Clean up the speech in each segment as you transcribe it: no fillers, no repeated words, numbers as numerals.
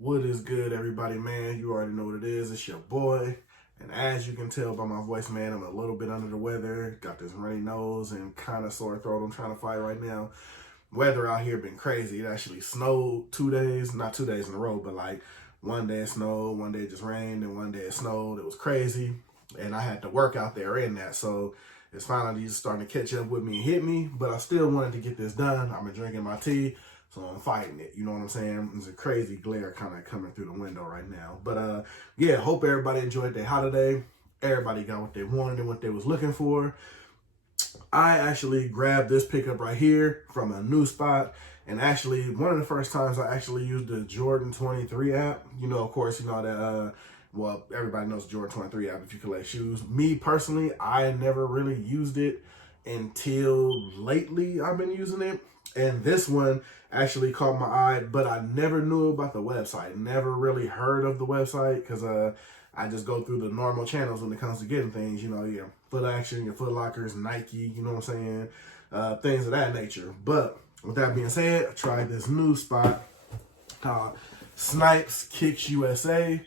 What is good, everybody, man? You already know what it is. It's your boy. And as you can tell by my voice, man, I'm a little bit under the weather. Got this runny nose and kind of sore throat I'm trying to fight right now. Weather out here been crazy. It actually snowed 2 days, not 2 days in a row, but like one day it snowed, one day it just rained, and one day it snowed. It was crazy. And I had to work out there in that. So it's finally just starting to catch up with me and hit me. But I still wanted to get this done. I've been drinking my tea. So I'm fighting it, you know what I'm saying? There's a crazy glare kind of coming through the window right now. But yeah, hope everybody enjoyed their holiday. Everybody got what they wanted and what they was looking for. I actually grabbed this pickup right here from a new spot. And actually, one of the first times I actually used the Jordan 23 app. You know, of course, you know that, well, everybody knows the Jordan 23 app if you collect shoes. Me, personally, I never really used it until lately I've been using it. And this one actually caught my eye, but I never knew about the website. Never really heard of the website because I just go through the normal channels when it comes to getting things, you know, your Foot Action, your Foot Lockers, Nike, you know what I'm saying? Things of that nature. But with that being said, I tried this new spot called Snipes Kicks USA.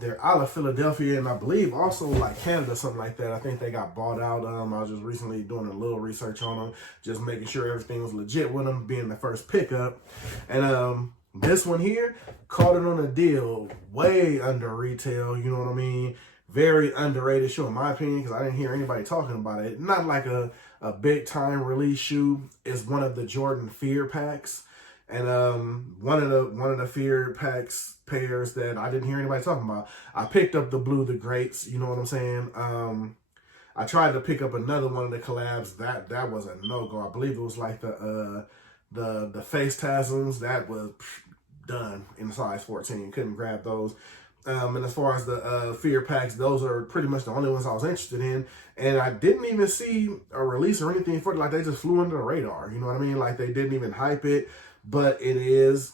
They're out of Philadelphia and I believe also like Canada, something like that. I think they got bought out. I was just recently doing a little research on them, just making sure everything was legit with them, being the first pickup. And this one here caught it on a deal way under retail, you know what I mean? Very underrated shoe in my opinion, because I didn't hear anybody talking about it. Not like a big time release shoe. It's one of the Jordan Fear packs. And one of the Fear packs pairs that I didn't hear anybody talking about. I picked up the blue, the greats, you know what I'm saying? I tried to pick up another one of the collabs. That was a no-go. I believe it was like the face tasms. That was done in size 14. Couldn't grab those. And as far as the Fear packs, those are pretty much the only ones I was interested in. And I didn't even see a release or anything for it. Like, they just flew under the radar. You know what I mean? Like, they didn't even hype it. But it is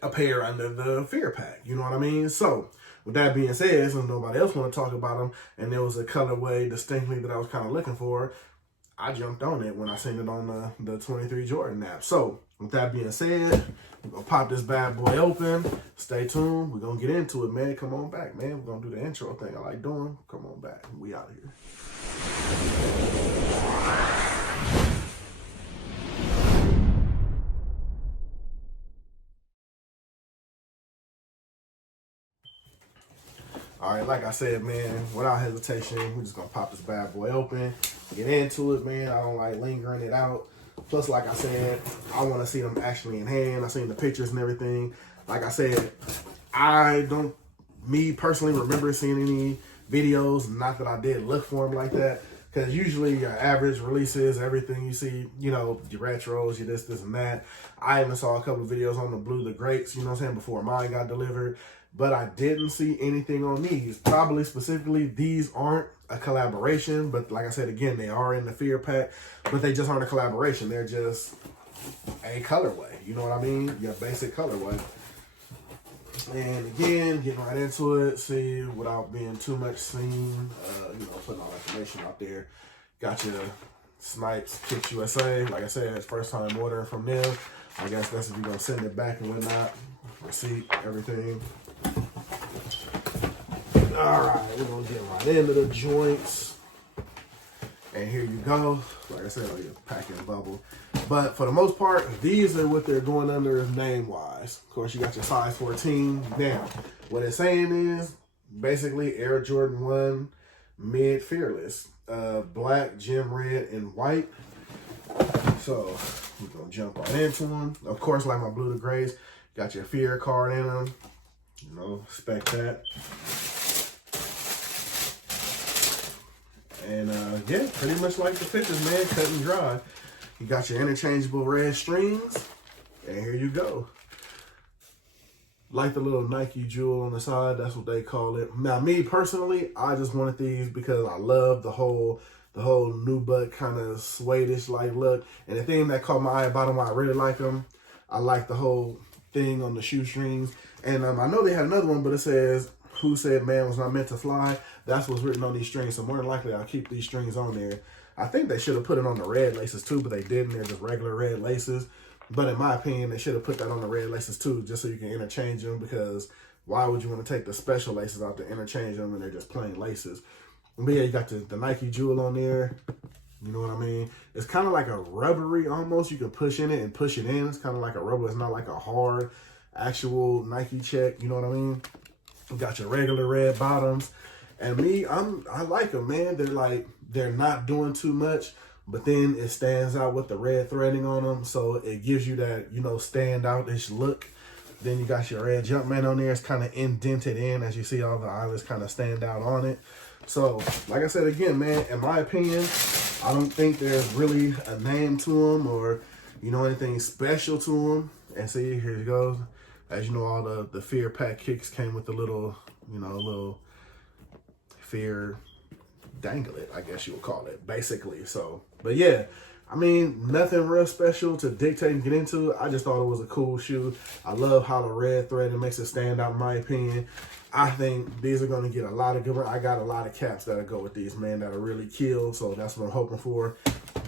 a pair under the Fear pack. You know what I mean? So, with that being said, since nobody else want to talk about them, and there was a colorway distinctly that I was kind of looking for, I jumped on it when I seen it on the 23 Jordan app. So, with that being said, we're going to pop this bad boy open. Stay tuned. We're going to get into it, man. Come on back, man. We're going to do the intro thing I like doing. Come on back. We out of here. All right, like I said, man, without hesitation, we're just going to pop this bad boy open, get into it, man. I don't like lingering it out. Plus, like I said, I want to see them actually in hand. I seen the pictures and everything. Like I said, I don't, me personally, remember seeing any videos. Not that I did look for them like that. Because usually your average releases, everything you see, you know, your retros, your this, and that. I even saw a couple of videos on the blue, the greats, you know what I'm saying, before mine got delivered. But I didn't see anything on these. Probably specifically, these aren't a collaboration. But like I said, again, they are in the Fear pack. But they just aren't a collaboration. They're just a colorway. You know what I mean? Your basic colorway. And again, getting right into it, see, without being too much seen, you know, putting all information out there. Got your Snipes Kicks USA. Like I said, it's first time ordering from them. I guess that's if you're going to send it back and whatnot. Receipt, everything. All right, we're going to get right into the joints. And here you go. Like I said, I'll get packing bubble. But for the most part, these are what they're going under name-wise. Of course, you got your size 14. Now, what it's saying is basically Air Jordan 1 Mid Fearless. Black, gem red, and white. So, we're going to jump right into them. Of course, like my blue to grays, got your Fear card in them. You know, expect that. And yeah, pretty much like the pictures, man, cut and dry. You got your interchangeable red strings, and here you go. Like the little Nike jewel on the side, that's what they call it. Now, me personally, I just wanted these because I love the whole nubuck kind of suede-ish like look. And the thing that caught my eye about them, I really like them. I like the whole thing on the shoestrings. And I know they had another one, but it says, "Who said man was not meant to fly?" That's what's written on these strings. So more than likely, I'll keep these strings on there. I think they should have put it on the red laces too, but they didn't. They're just regular red laces. But in my opinion, they should have put that on the red laces too, just so you can interchange them, because why would you want to take the special laces out to interchange them when they're just plain laces? But yeah, you got the Nike jewel on there. You know what I mean? It's kind of like a rubbery almost. You can push in it and push it in. It's kind of like a rubber. It's not like a hard actual Nike check. You know what I mean? You got your regular red bottoms. And me, I like them, man. They're not doing too much, but then it stands out with the red threading on them. So it gives you that, you know, standout-ish look. Then you got your red Jumpman on there. It's kind of indented in, as you see all the eyelets kind of stand out on it. So, like I said again, man, in my opinion, I don't think there's really a name to them or, you know, anything special to them. And see, here it goes. As you know, all the Fear Pack kicks came with the little, you know, little Fear danglet, I guess you would call it, basically. So, but yeah, I mean, nothing real special to dictate and get into. I just thought it was a cool shoe. I love how the red thread, it makes it stand out in my opinion. I think these are going to get a lot of good. I got a lot of caps that'll go with these, man, that'll really kill. So that's what I'm hoping for.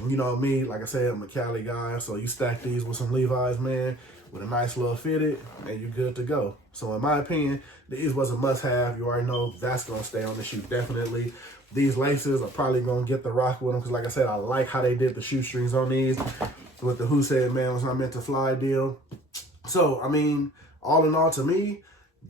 You know me, like I said, I'm a Cali guy. So you stack these with some Levi's, man, with a nice little fitted, and you're good to go. So in my opinion, these was a must-have. You already know that's going to stay on the shoe, definitely. These laces are probably going to get the rock with them because, like I said, I like how they did the shoestrings on these with the Who Said Man Was Not Meant to Fly deal. So, I mean, all in all, to me,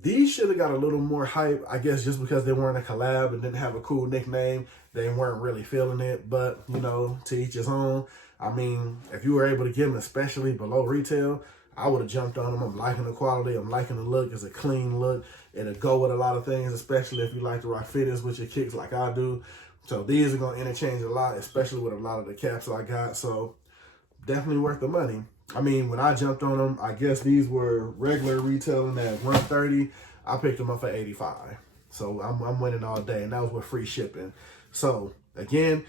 these should have got a little more hype, I guess, just because they weren't a collab and didn't have a cool nickname. They weren't really feeling it, but, you know, to each his own. I mean, if you were able to get them, especially below retail, I would have jumped on them. I'm liking the quality. I'm liking the look. It's a clean look. It'll go with a lot of things, especially if you like to rock fitteds with your kicks like I do. So these are going to interchange a lot, especially with a lot of the caps I got. So definitely worth the money. I mean, when I jumped on them, I guess these were regular retailing at $130. I picked them up for $85. So I'm winning all day, and that was with free shipping. So again,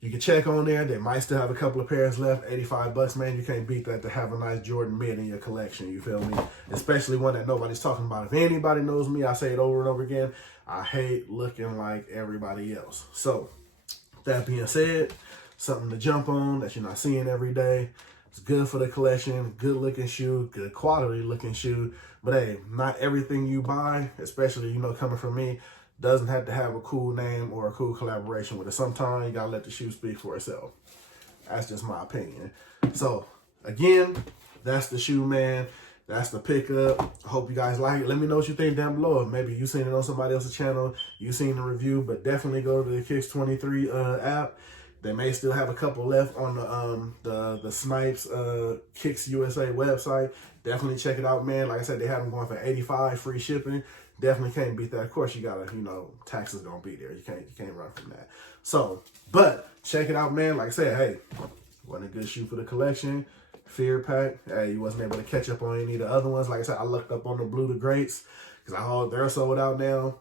you can check on there. They might still have a couple of pairs left. $85, man. You can't beat that to have a nice Jordan mid in your collection. You feel me? Especially one that nobody's talking about. If anybody knows me, I say it over and over again. I hate looking like everybody else. So that being said, something to jump on that you're not seeing every day. It's good for the collection, good looking shoe, good quality looking shoe. But hey, not everything you buy, especially, you know, coming from me, doesn't have to have a cool name or a cool collaboration with it. Sometimes you gotta let the shoe speak for itself. That's just my opinion. So again, that's the shoe, man. That's the pickup. I hope you guys like it. Let me know what you think down below. Maybe you seen it on somebody else's channel, you seen the review, but definitely go to the Kicks 23 app. They may still have a couple left on the Snipes Kicks USA website. Definitely check it out, man. Like I said, they have them going for $85, free shipping. Definitely can't beat that. Of course, you gotta, you know, taxes gonna be there. You can't run from that. So, but check it out, man. Like I said, hey, wasn't a good shoe for the collection. Fear Pack. Hey, you wasn't able to catch up on any of the other ones. Like I said, I looked up on the Blue the Greats because I heard they're sold out now.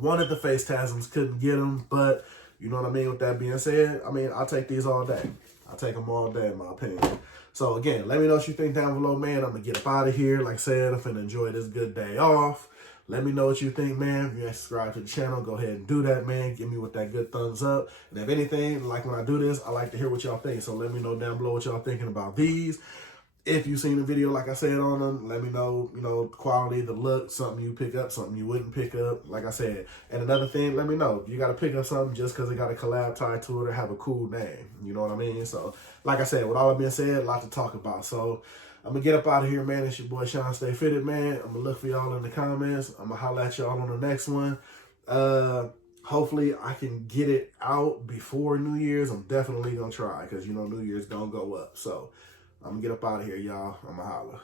Wanted the Face Tasms, couldn't get them, but you know what I mean? With that being said, I mean, I'll take these all day. I'll take them all day, in my opinion. So, again, let me know what you think down below, man. I'm going to get up out of here. Like I said, I'm finna enjoy this good day off. Let me know what you think, man. If you ain't subscribed to the channel, go ahead and do that, man. Give me with that good thumbs up. And if anything, like when I do this, I like to hear what y'all think. So let me know down below what y'all thinking about these. If you've seen the video, like I said on them, let me know, you know, quality, the look, something you pick up, something you wouldn't pick up, like I said. And another thing, let me know if you got to pick up something just because it got a collab tied to it or have a cool name. You know what I mean? So, like I said, with all that being said, a lot to talk about. So, I'm going to get up out of here, man. It's your boy, Shawn.Stay.Fitted, man. I'm going to look for y'all in the comments. I'm going to holler at y'all on the next one. Hopefully, I can get it out before New Year's. I'm definitely going to try because, you know, New Year's going to go up. So, I'm going to get up out of here, y'all. I'm going to holler.